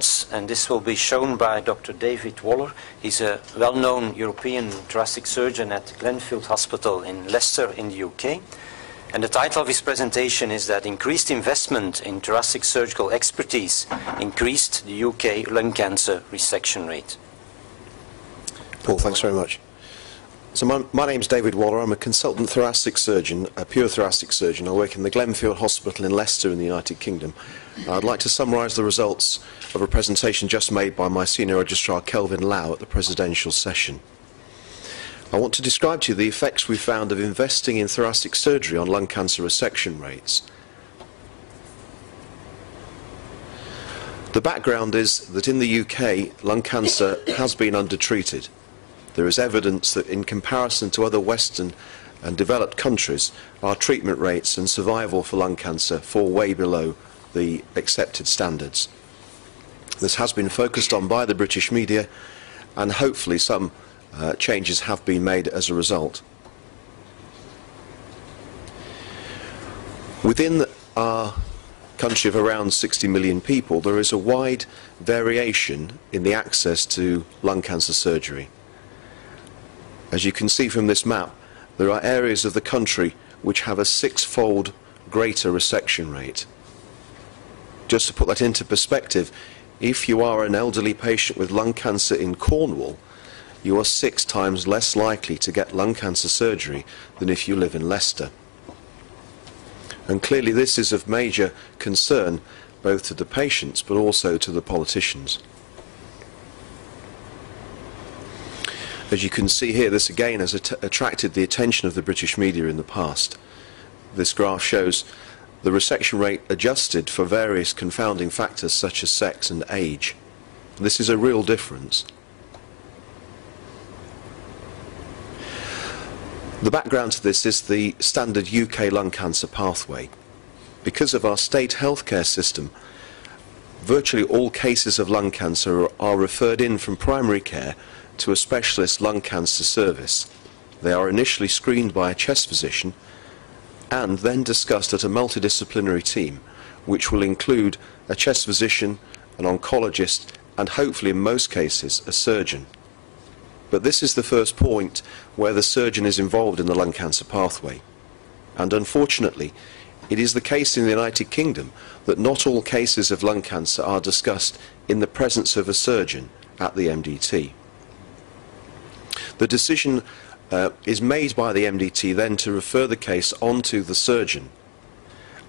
response, and this will be shown by Dr. David Waller. He's a well-known European thoracic surgeon at Glenfield Hospital in Leicester in the UK. And the title of his presentation is that increased investment in thoracic surgical expertise increased the UK lung cancer resection rate. Paul, thanks very much. So my name's David Waller. I'm a consultant thoracic surgeon, a pure thoracic surgeon. I work in the Glenfield Hospital in Leicester in the United Kingdom. I'd like to summarise the results of a presentation just made by my senior registrar Kelvin Lau at the presidential session. I want to describe to you the effects we found of investing in thoracic surgery on lung cancer resection rates. The background is that in the UK, lung cancer has been undertreated. There is evidence that in comparison to other Western and developed countries, our treatment rates and survival for lung cancer fall way below the accepted standards. This has been focused on by the British media, and hopefully some changes have been made as a result. Within our country of around 60 million people, there is a wide variation in the access to lung cancer surgery. As you can see from this map, there are areas of the country which have a 6-fold greater resection rate. Just to put that into perspective, if you are an elderly patient with lung cancer in Cornwall, you are 6 times less likely to get lung cancer surgery than if you live in Leicester. And clearly this is of major concern both to the patients but also to the politicians. As you can see here, this again has attracted the attention of the British media in the past. This graph shows the resection rate adjusted for various confounding factors such as sex and age. This is a real difference. The background to this is the standard UK lung cancer pathway. Because of our state healthcare system, virtually all cases of lung cancer are referred in from primary care to a specialist lung cancer service. They are initially screened by a chest physician and then discussed at a multidisciplinary team, which will include a chest physician, an oncologist, and hopefully in most cases a surgeon. But this is the first point where the surgeon is involved in the lung cancer pathway. And unfortunately, it is the case in the United Kingdom that not all cases of lung cancer are discussed in the presence of a surgeon at the MDT. The decision is made by the MDT then to refer the case on to the surgeon.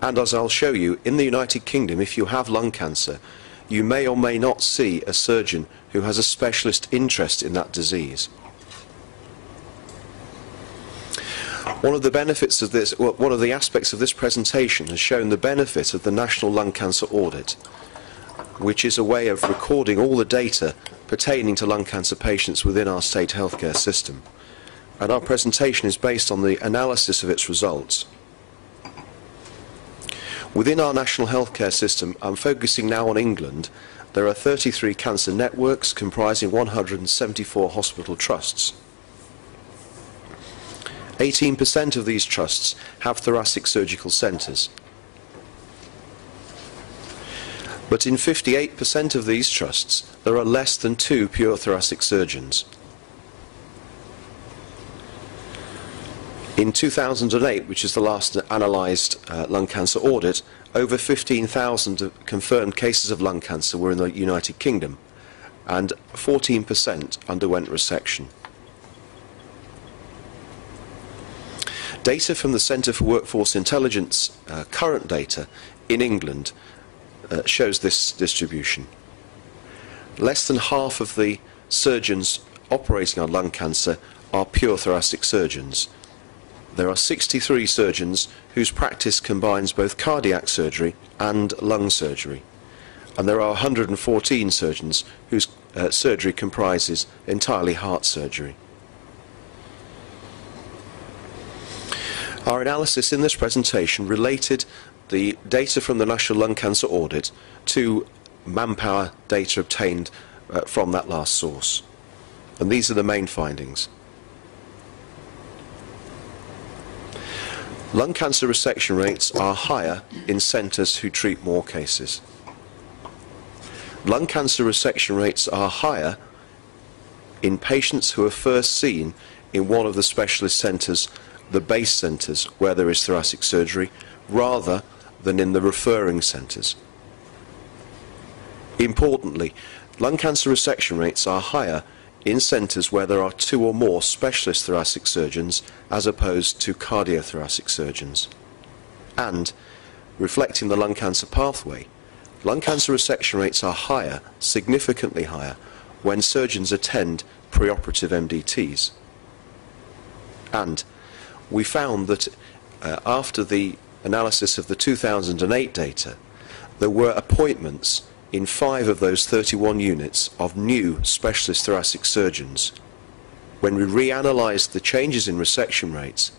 And as I'll show you, in the United Kingdom, if you have lung cancer, you may or may not see a surgeon who has a specialist interest in that disease. One of the benefits of this, one of the aspects of this presentation has shown the benefit of the National Lung Cancer Audit, which is a way of recording all the data pertaining to lung cancer patients within our state healthcare system. And our presentation is based on the analysis of its results. Within our national healthcare system, I'm focusing now on England, there are 33 cancer networks comprising 174 hospital trusts. 18% of these trusts have thoracic surgical centres. But in 58% of these trusts, there are less than 2 pure thoracic surgeons. In 2008, which is the last analysed lung cancer audit, over 15,000 confirmed cases of lung cancer were in the United Kingdom, and 14% underwent resection. Data from the Centre for Workforce Intelligence, current data in England, shows this distribution. Less than half of the surgeons operating on lung cancer are pure thoracic surgeons. There are 63 surgeons whose practice combines both cardiac surgery and lung surgery. And there are 114 surgeons whose surgery comprises entirely heart surgery. Our analysis in this presentation related the data from the National Lung Cancer Audit to manpower data obtained from that last source. And these are the main findings. Lung cancer resection rates are higher in centres who treat more cases. Lung cancer resection rates are higher in patients who are first seen in one of the specialist centres, the base centres where there is thoracic surgery, rather than in the referring centres. Importantly, lung cancer resection rates are higher in centres where there are 2 or more specialist thoracic surgeons as opposed to cardiothoracic surgeons. And, reflecting the lung cancer pathway, lung cancer resection rates are higher, significantly higher, when surgeons attend preoperative MDTs. And we found that after the analysis of the 2008 data, there were appointments in 5 of those 31 units of new specialist thoracic surgeons. When we reanalysed the changes in resection rates,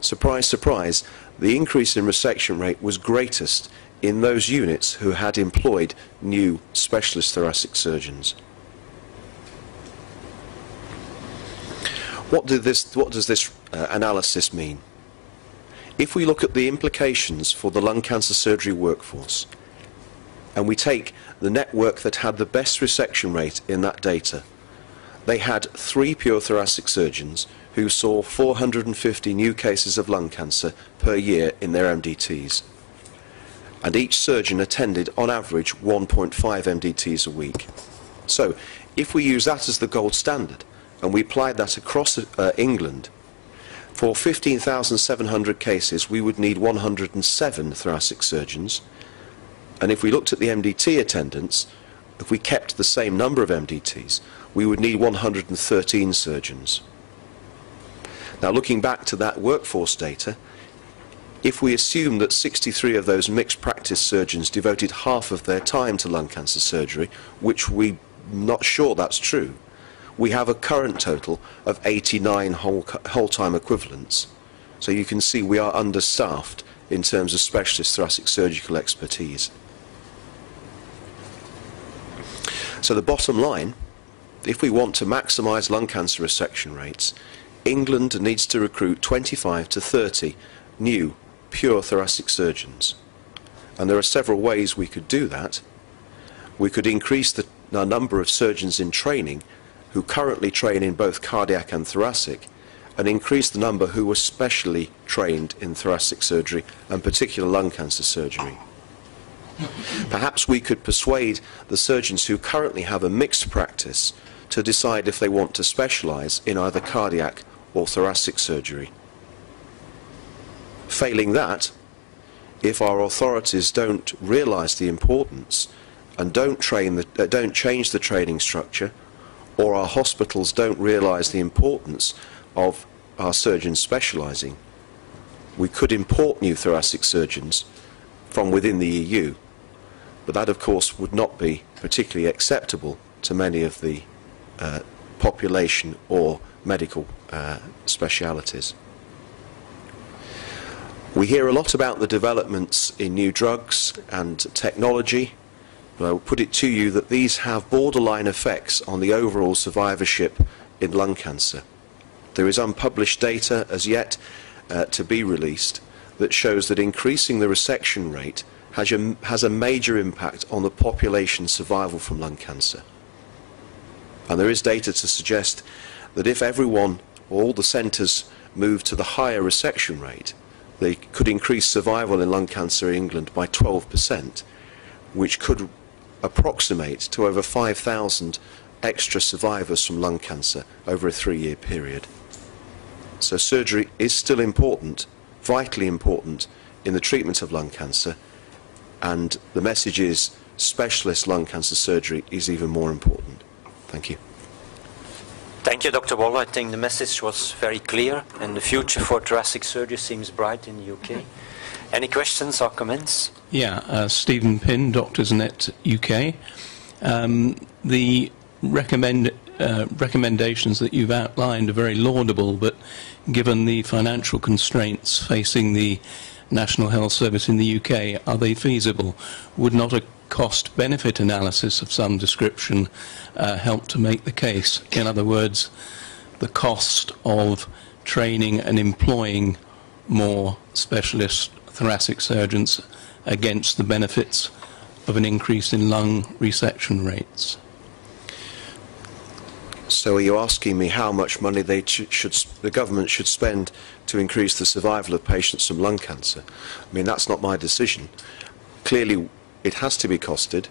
surprise, surprise, the increase in resection rate was greatest in those units who had employed new specialist thoracic surgeons. What does this analysis mean? If we look at the implications for the lung cancer surgery workforce, and we take the network that had the best resection rate in that data, they had 3 pure thoracic surgeons who saw 450 new cases of lung cancer per year in their MDTs. And each surgeon attended, on average, 1.5 MDTs a week. So, if we use that as the gold standard, and we applied that across England, for 15,700 cases we would need 107 thoracic surgeons. And if we looked at the MDT attendance, if we kept the same number of MDTs, we would need 113 surgeons. Now, looking back to that workforce data, if we assume that 63 of those mixed practice surgeons devoted half of their time to lung cancer surgery, which we're not sure that's true, we have a current total of 89 whole-time equivalents. So you can see we are understaffed in terms of specialist thoracic surgical expertise. So the bottom line, if we want to maximise lung cancer resection rates, England needs to recruit 25 to 30 new pure thoracic surgeons. And there are several ways we could do that. We could increase the number of surgeons in training who currently train in both cardiac and thoracic, and increase the number who were specially trained in thoracic surgery and particular lung cancer surgery. Perhaps we could persuade the surgeons who currently have a mixed practice to decide if they want to specialise in either cardiac or thoracic surgery. Failing that, if our authorities don't realise the importance and don't change the training structure, or our hospitals don't realise the importance of our surgeons specialising, we could import new thoracic surgeons from within the EU. But that, of course, would not be particularly acceptable to many of the population or medical specialities. We hear a lot about the developments in new drugs and technology, but I will put it to you that these have borderline effects on the overall survivorship in lung cancer. There is unpublished data as yet to be released that shows that increasing the resection rate has a major impact on the population survival from lung cancer. And there is data to suggest that if everyone, all the centres, move to the higher resection rate, they could increase survival in lung cancer in England by 12%, which could approximate to over 5,000 extra survivors from lung cancer over a 3-year period. So surgery is still important, vitally important, in the treatment of lung cancer, and the message is specialist lung cancer surgery is even more important. Thank you. Thank you, Dr. Waller. I think the message was very clear, and the future for thoracic surgery seems bright in the UK. Any questions or comments? Yeah, Stephen Pinn, Doctors Net UK. The recommendations that you've outlined are very laudable, but given the financial constraints facing the National Health Service in the UK, are they feasible? Would not a cost-benefit analysis of some description help to make the case? In other words, the cost of training and employing more specialist thoracic surgeons against the benefits of an increase in lung resection rates? So are you asking me how much money the government should spend to increase the survival of patients from lung cancer? I mean, that's not my decision. Clearly, it has to be costed.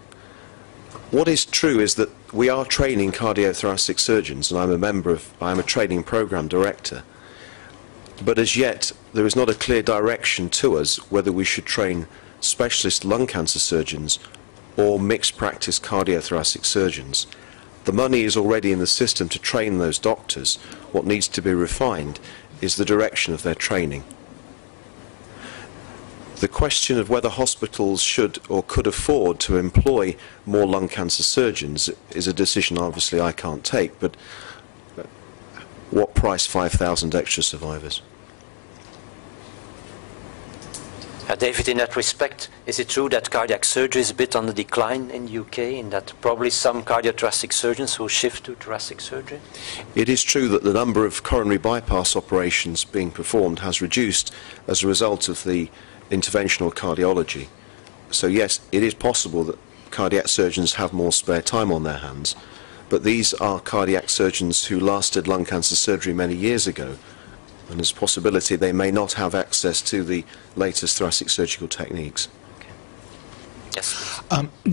What is true is that we are training cardiothoracic surgeons, and I'm a training program director. But as yet, there is not a clear direction to us whether we should train specialist lung cancer surgeons or mixed practice cardiothoracic surgeons. The money is already in the system to train those doctors. What needs to be refined is the direction of their training. The question of whether hospitals should or could afford to employ more lung cancer surgeons is a decision obviously I can't take, but what price 5,000 extra survivors? David, in that respect, is it true that cardiac surgery is a bit on the decline in the UK, and that probably some cardiothoracic surgeons will shift to thoracic surgery? It is true that the number of coronary bypass operations being performed has reduced as a result of the interventional cardiology. So yes, it is possible that cardiac surgeons have more spare time on their hands, but these are cardiac surgeons who last did lung cancer surgery many years ago, and there's a possibility they may not have access to the latest thoracic surgical techniques. Okay. Yes.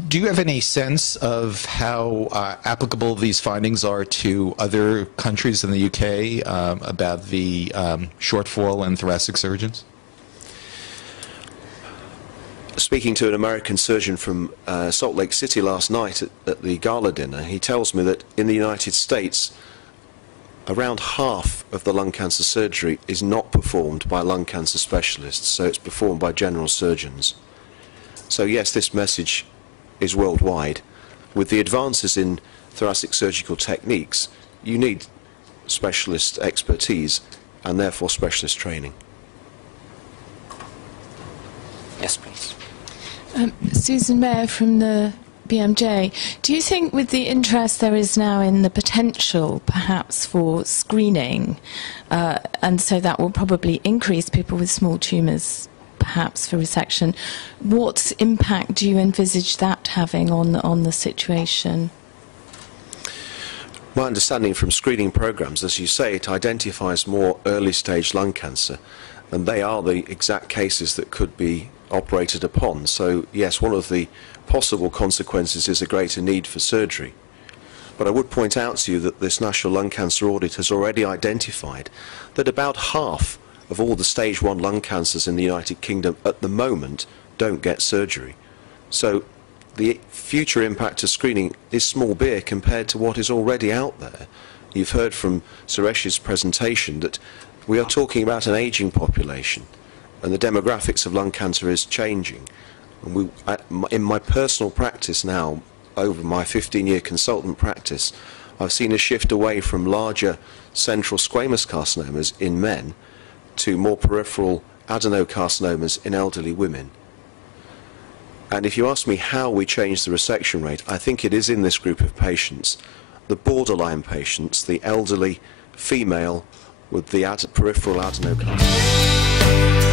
Do you have any sense of how applicable these findings are to other countries in the UK about the shortfall in thoracic surgeons? Speaking to an American surgeon from Salt Lake City last night at the gala dinner, he tells me that in the United States, around half of the lung cancer surgery is not performed by lung cancer specialists, so it's performed by general surgeons. So yes, this message is worldwide. With the advances in thoracic surgical techniques, you need specialist expertise and therefore specialist training. Yes, please. Susan Mayer from the BMJ. Do you think with the interest there is now in the potential perhaps for screening, and so that will probably increase people with small tumours perhaps for resection, what impact do you envisage that having on the situation? My understanding from screening programs, as you say, it identifies more early stage lung cancer, and they are the exact cases that could be operated upon. So yes, one of the possible consequences is a greater need for surgery. But I would point out to you that this National Lung Cancer Audit has already identified that about half of all the stage 1 lung cancers in the United Kingdom at the moment don't get surgery. So the future impact of screening is small beer compared to what is already out there. You've heard from Suresh's presentation that we are talking about an aging population, and the demographics of lung cancer is changing. And in my personal practice now, over my 15-year consultant practice, I've seen a shift away from larger central squamous carcinomas in men to more peripheral adenocarcinomas in elderly women. And if you ask me how we change the resection rate, I think it is in this group of patients, the borderline patients, the elderly female with the peripheral adenocarcinoma.